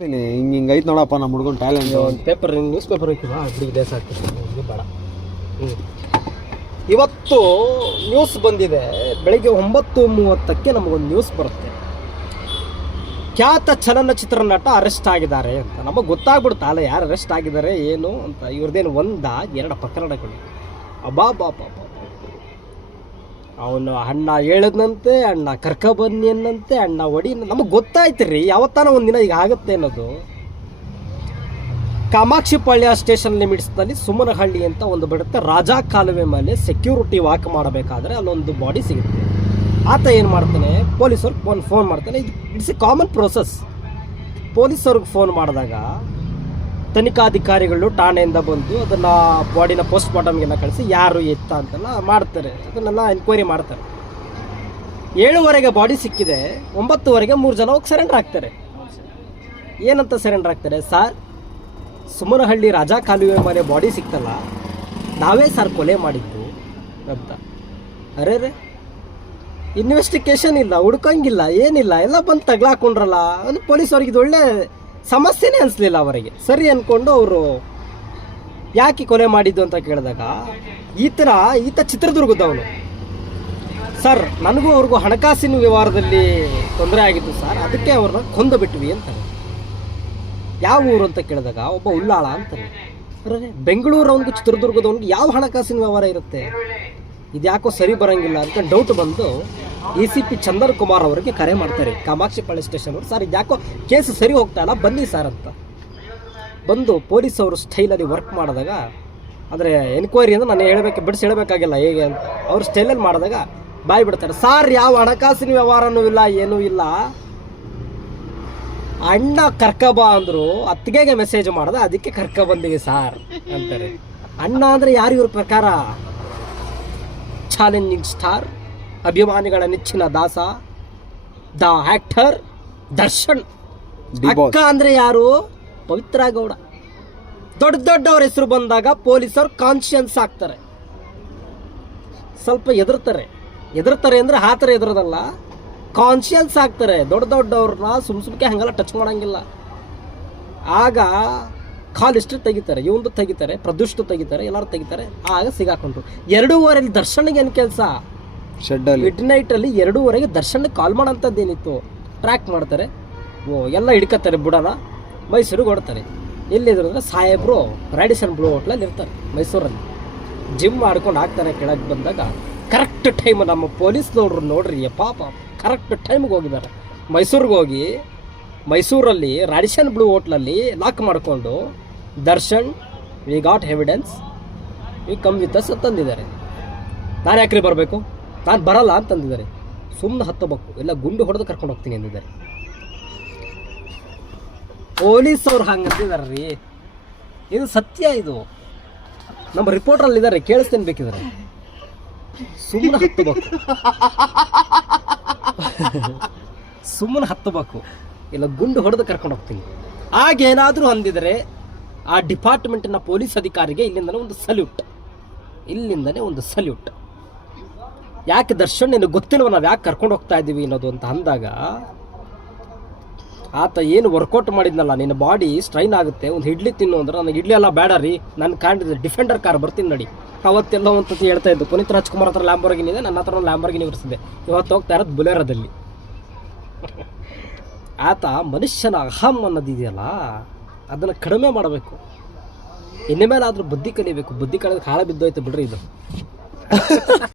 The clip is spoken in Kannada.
ಹಿಂಗೆ ಐತೆ ನೋಡಪ್ಪ ನಮ್ಮ ಹುಡುಗನ ಟ್ಯಾಲೆಂಟ್. ಒಂದು ಪೇಪರ್ ನ್ಯೂಸ್ ಪೇಪರ್ ಹೋಗ್ತೀವಾ ಬಿಡಿ ದೇಶ ಆಗ್ತದೆ ಬೇಡ. ಇವತ್ತು ನ್ಯೂಸ್ ಬಂದಿದೆ, ಬೆಳಿಗ್ಗೆ 9:30ಕ್ಕೆ ನಮಗೊಂದು ನ್ಯೂಸ್ ಬರುತ್ತೆ. ಖ್ಯಾತ ಚಲನಚಿತ್ರ ನಟ ಅರೆಸ್ಟ್ ಆಗಿದ್ದಾರೆ ಅಂತ. ನಮಗೆ ಗೊತ್ತಾಗ್ಬಿಡ್ತಲ್ಲ ಯಾರು ಅರೆಸ್ಟ್ ಆಗಿದ್ದಾರೆ ಏನು ಅಂತ. ಇವ್ರದ್ದೇನು 1-2 ಪ್ರಕರಣಗಳು. ಅವನು ಅಣ್ಣ ಹೇಳದ್ನಂತೆ, ಅಣ್ಣ ಕರ್ಕೊಬನ್ನಿ ಅನ್ನಂತೆ, ಅಣ್ಣ ಒಡಿ. ನಮಗೆ ಗೊತ್ತಾಯ್ತಿರಿ ಯಾವತ್ತಾನ ಒಂದಿನ ಈಗ ಆಗುತ್ತೆ ಅನ್ನೋದು. ಕಾಮಾಕ್ಷಿಪಾಳ್ಯ ಸ್ಟೇಷನ್ ಲಿಮಿಟ್ಸ್ನಲ್ಲಿ ಸುಮನಹಳ್ಳಿ ಅಂತ ಒಂದು ಬಿಡುತ್ತೆ. ರಾಜಾ ಕಾಲುವೆ ಮೇಲೆ ಸೆಕ್ಯೂರಿಟಿ ವಾಕ್ ಮಾಡಬೇಕಾದ್ರೆ ಅಲ್ಲೊಂದು ಬಾಡಿ ಸಿಗುತ್ತೆ. ಆತ ಏನು ಮಾಡ್ತಾನೆ, ಪೊಲೀಸವ್ರಿಗೆ ಫೋನ್ ಮಾಡ್ತಾನೆ. It's a common process. ಪೊಲೀಸವ್ರಿಗೆ ಫೋನ್ ಮಾಡಿದಾಗ ತನಿಖಾಧಿಕಾರಿಗಳು ಠಾಣೆಯಿಂದ ಬಂದು ಅದನ್ನು ಬಾಡಿನ ಪೋಸ್ಟ್ ಮಾರ್ಟಮ್ಗೆಲ್ಲ ಕಳಿಸಿ ಯಾರು ಎತ್ತ ಅಂತೆಲ್ಲ ಮಾಡ್ತಾರೆ. ಅದನ್ನೆಲ್ಲ ಎನ್ಕ್ವೈರಿ ಮಾಡ್ತಾರೆ. 7:15 ಬಾಡಿ ಸಿಕ್ಕಿದೆ. 9:00ಗೆ 3 ಜನ ಹೋಗಿ ಸರೆಂಡರ್ ಆಗ್ತಾರೆ. ಏನಂತ ಸರೆಂಡರ್ ಆಗ್ತಾರೆ? ಸರ್, ಸುಮನಹಳ್ಳಿ ರಾಜಾ ಕಾಲುವೆ ಮೇಲೆ ಬಾಡಿ ಸಿಕ್ತಲ್ಲ, ನಾವೇ ಸರ್ ಕೊಲೆ ಮಾಡಿದ್ದು ಅಂತ. ಅರೆ ಇನ್ವೆಸ್ಟಿಗೇಷನ್ ಇಲ್ಲ, ಹುಡ್ಕಂಗಿಲ್ಲ, ಏನಿಲ್ಲ, ಎಲ್ಲ ಬಂದು ತಗ್ಲಾಕೊಂಡ್ರಲ್ಲ. ಅದು ಪೊಲೀಸವ್ರಿಗೆ ಇದು ಒಳ್ಳೆ ಸಮಸ್ಯೆನೇ ಅನಿಸ್ಲಿಲ್ಲ ಅವರಿಗೆ. ಸರಿ ಅಂದ್ಕೊಂಡು ಅವರು ಯಾಕೆ ಕೊಲೆ ಮಾಡಿದ್ದು ಅಂತ ಕೇಳಿದಾಗ ಈತ ಚಿತ್ರದುರ್ಗದವನು. ಸರ್, ನನಗೂ ಅವ್ರಿಗೂ ಹಣಕಾಸಿನ ವ್ಯವಹಾರದಲ್ಲಿ ತೊಂದರೆ ಆಗಿತ್ತು ಸರ್, ಅದಕ್ಕೆ ಅವ್ರನ್ನ ಕೊಂದು ಬಿಟ್ವಿ ಅಂತಾರೆ. ಯಾವ ಊರು ಅಂತ ಕೇಳಿದಾಗ ಒಬ್ಬ ಉಳ್ಳಾಳ ಅಂತಾನೆ. ಬೆಂಗಳೂರು ಅವನಿಗೂ ಚಿತ್ರದುರ್ಗದವನಿಗೆ ಯಾವ ಹಣಕಾಸಿನ ವ್ಯವಹಾರ ಇರುತ್ತೆ? ಇದ್ಯಾಕೋ ಸರಿ ಬರೋಂಗಿಲ್ಲ ಅಂತ ಡೌಟ್ ಬಂದು ACP ಚಂದನ್ ಕುಮಾರ್ ಅವರಿಗೆ ಕರೆ ಮಾಡ್ತಾರೆ, ಕಾಮಾಕ್ಷಿಪಾಳ್ಯ ಸ್ಟೇಷನ್ ಅವರು. ಸರ್, ಇದ್ಯಾಕೋ ಕೇಸ್ ಸರಿ ಹೋಗ್ತಾ ಇಲ್ಲ, ಬನ್ನಿ ಸರ್ ಅಂತ. ಬಂದು ಪೊಲೀಸ್ ಅವರು ಸ್ಟೈಲಲ್ಲಿ ವರ್ಕ್ ಮಾಡಿದಾಗ, ಅಂದರೆ ಎನ್ಕ್ವೈರಿ ಅಂದರೆ ನಾನು ಬಿಡಿಸಿ ಹೇಳಬೇಕಾಗಿಲ್ಲ ಹೇಗೆ ಅಂತ. ಅವ್ರು ಸ್ಟೈಲಲ್ಲಿ ಮಾಡಿದಾಗ ಬಾಯಿ ಬಿಡ್ತಾರೆ. ಸರ್, ಯಾವ ಹಣಕಾಸಿನ ವ್ಯವಹಾರನೂ ಇಲ್ಲ, ಏನೂ ಇಲ್ಲ, ಅಣ್ಣ ಕರ್ಕಬ ಅಂದರು, ಅತ್ತಿಗೆಗೆ ಮೆಸೇಜ್ ಮಾಡಿದೆ, ಅದಕ್ಕೆ ಕರ್ಕೊಬಂದಿವಿ ಸಾರ್ ಅಂತಾರೆ. ಅಣ್ಣ ಅಂದರೆ ಯಾರು ಇವ್ರ ಪ್ರಕಾರ? ಚಾಲೆಂಜಿಂಗ್ ಸ್ಟಾರ್, ಅಭಿಮಾನಿಗಳ ನೆಚ್ಚಿನ ದಾಸ, ದ ಆಕ್ಟರ್ ದರ್ಶನ್. ಅಕ್ಕ ಅಂದ್ರೆ ಯಾರು? ಪವಿತ್ರ ಗೌಡ. ದೊಡ್ಡವ್ರ ಹೆಸರು ಬಂದಾಗ ಪೊಲೀಸರು ಕಾನ್ಶಿಯನ್ಸ್ ಆಗ್ತಾರೆ, ಸ್ವಲ್ಪ ಎದುರ್ತಾರೆ ಅಂದ್ರೆ ಆ ಥರ ಎದುರದಲ್ಲ, ಕಾನ್ಶಿಯನ್ಸ್ ಆಗ್ತಾರೆ. ದೊಡ್ಡವ್ರನ್ನ ಸುಮ್ಕೆ ಹಂಗೆಲ್ಲ ಟಚ್ ಮಾಡಂಗಿಲ್ಲ. ಆಗ ಕಾಲ್ ಹಿಸ್ಟ್ರಿ ತೆಗಿತಾರೆ, ಇವಂದು ತೆಗಿತಾರೆ, ಪ್ರದೂಷ್ಟು ತೆಗಿತಾರೆ, ಎಲ್ಲರೂ ತೆಗಿತಾರೆ. ಆಗ ಸಿಗಾಕೊಂಡ್ರು. 2:15 ದರ್ಶನ್ಗೆ ಏನು ಕೆಲಸ? ಮಿಡ್ ನೈಟಲ್ಲಿ 2:15 ದರ್ಶನ್ಗೆ ಕಾಲ್ ಮಾಡೋಂಥದ್ದೇನಿತ್ತು? ಟ್ರ್ಯಾಕ್ ಮಾಡ್ತಾರೆ, ಎಲ್ಲ ಹಿಡ್ಕತ್ತಾರೆ, ಬುಡನ ಮೈಸೂರಿಗೆ ಹೊಡ್ತಾರೆ. ಎಲ್ಲಿದ್ರು ಅಂದರೆ ಸಾಹೇಬ್ರು ರಾಡಿಸನ್ ಬ್ಲೂ ಹೋಟ್ಲಲ್ಲಿ ಇರ್ತಾರೆ ಮೈಸೂರಲ್ಲಿ. ಜಿಮ್ ಮಾಡ್ಕೊಂಡು ಹಾಕ್ತಾರೆ. ಕೆಳಗೆ ಬಂದಾಗ ಕರೆಕ್ಟ್ ಟೈಮ್ ನಮ್ಮ ಪೊಲೀಸ್ನವ್ರು ನೋಡ್ರಿ ಪಾಪ ಕರೆಕ್ಟ್ ಟೈಮ್ಗೆ ಹೋಗಿದ್ದಾರೆ. ಮೈಸೂರಿಗೆ ಹೋಗಿ ಮೈಸೂರಲ್ಲಿ ರಾಡಿಸನ್ ಬ್ಲೂ ಹೋಟ್ಲಲ್ಲಿ ಲಾಕ್ ಮಾಡಿಕೊಂಡು Darshan we got evidence, we come with us ಅಂತಂದಿದ್ದಾರೆ. ನಾನು ಯಾಕ್ರಿ ಬರಬೇಕು, ನಾನು ಬರಲ್ಲ ಅಂತಂದಿದ್ದಾರೆ. ಸುಮ್ಮನೆ ಹತ್ತಬೇಕು, ಎಲ್ಲ ಗುಂಡು ಹೊಡೆದು ಕರ್ಕೊಂಡು ಹೋಗ್ತೀನಿ ಅಂದಿದ್ದಾರೆ. ಪೊಲೀಸ್ ಅವ್ರು ಹಂಗಂತಿದ್ದಾರೆ ರೀ. ಇದು ಸತ್ಯ. ಇದು ನಮ್ಮ ರಿಪೋರ್ಟ್ರಲ್ಲಿ ಇದ್ದಾರೆ, ಕೇಳಿಸ್ತೇನೆ ಬೇಕಿದ್ದಾರೆ. ಸುಮ್ಮನೆ ಹತ್ತಬೇಕು, ಇಲ್ಲ ಗುಂಡು ಹೊಡೆದು ಕರ್ಕೊಂಡು ಹೋಗ್ತೀನಿ. ಆಗೇನಾದರೂ ಅಂದಿದರೆ ಆ ಡಿಪಾರ್ಟ್ಮೆಂಟಿನ ಪೊಲೀಸ್ ಅಧಿಕಾರಿಗೆ ಇಲ್ಲಿಂದನೇ ಒಂದು ಸಲ್ಯೂಟ್. ಯಾಕೆ ದರ್ಶನ್ ನಿನಗೆ ಗೊತ್ತಿಲ್ವ ನಾವು ಯಾಕೆ ಕರ್ಕೊಂಡು ಹೋಗ್ತಾ ಇದ್ದೀವಿ ಅನ್ನೋದು ಅಂತ ಅಂದಾಗ, ಆತ ಏನು ವರ್ಕೌಟ್ ಮಾಡಿದ್ನಲ್ಲ, ನಿನ್ನ ಬಾಡಿ ಸ್ಟ್ರೈನ್ ಆಗುತ್ತೆ, ಒಂದು ಇಡ್ಲಿ ತಿನ್ನು ಅಂದ್ರೆ, ನನಗೆ ಇಡ್ಲಿ ಎಲ್ಲ ಬೇಡ ರೀ, ನಾನು ಡಿಫೆಂಡರ್ ಕಾರ್ ಬರ್ತೀನಿ ನಡಿ. ಅವತ್ತೆಲ್ಲ ಒಂದು ಸತಿ ಹೇಳ್ತಾ ಇದ್ದು, ಪುನೀತ್ ರಾಜ್ಕುಮಾರ್ ಹತ್ರ ಲ್ಯಾಂಬೋರ್ಗಿನಿ ಇದೆ, ನನ್ನ ಹತ್ರ ಒಂದು ಲ್ಯಾಂಬೋರ್ಗಿನಿ ಬರ್ಸಿದೆ, ಇವತ್ತು ಹೋಗ್ತಾ ಇರೋದು ಬುಲೆರೋದಲ್ಲಿ. ಆತ ಮನುಷ್ಯನ ಅಹಂ ಅನ್ನೋದಿದೆಯಲ್ಲ, ಅದನ್ನು ಕಡಿಮೆ ಮಾಡಬೇಕು. ಇನ್ನು ಮೇಲಾದರೂ ಬುದ್ಧಿ ಕಲಿಬೇಕು. ಬುದ್ಧಿ ಕಲಿಯೋದಕ್ಕೆ ಹಾಳ ಬಿದ್ದೋಯ್ತು ಬಿಡ್ರಿ ಇದು.